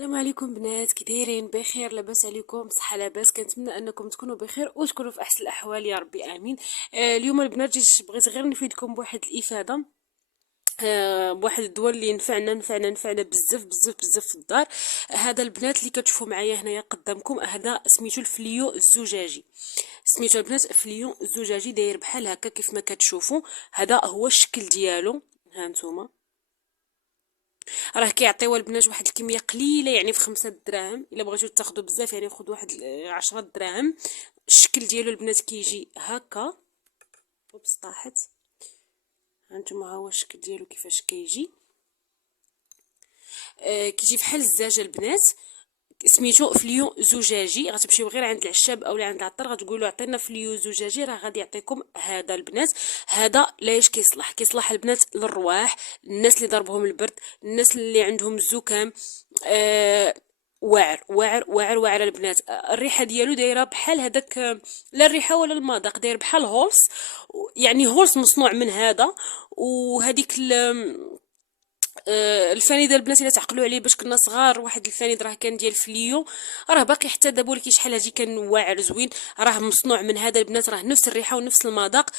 السلام عليكم بنات، كي دايرين؟ بخير؟ لاباس عليكم؟ بصحه لاباس؟ كنتمنى انكم تكونوا بخير وتكونوا في احسن الاحوال يا ربي امين. اليوم البنات بغيت غير نفيدكم بواحد الافاده، بواحد الدواء اللي نفعنا بزاف بزاف بزاف في الدار. هذا البنات اللي كتشوفوا معايا هنايا قدامكم، هذا سميتو الفليو الزجاجي. سميتو البنات فليو الزجاجي، داير بحال هكا كيف ما كتشوفوا. هذا هو الشكل ديالو، ها نتوما. راه كيعطيو البنات واحد الكميه قليله، يعني في 5 دراهم. الا بغيتو تاخدو بزاف يعني خد واحد 10 دراهم. الشكل ديالو البنات كيجي هكا. اوبس طاحت. هانتوما ها هو الشكل ديالو كيفاش كيجي. كيجي بحال الزاجه البنات. سميتو فليو زجاجي. غتمشيو غير عند العشاب اولا عند العطار غتقولوا عطينا فليو زجاجي، راه غادي يعطيكم هذا البنات. هذا لاش كيصلح البنات للرواح، الناس اللي ضربهم البرد، الناس اللي عندهم الزكام. واعر واعر واعر واعر البنات. الريحه ديالو دايره بحال هذاك، لا الريحه ولا المذاق، داير بحال هولس. يعني هولس مصنوع من هذا. وهذيك الفانيده البنات الا تعقلوا عليه باش كنا صغار، واحد الفانيد راه كان ديال فليو، راه باقي حتى دابا، ولكن شحال هادي كان واعر زوين. راه مصنوع من هذا البنات، راه نفس الريحه ونفس المذاق.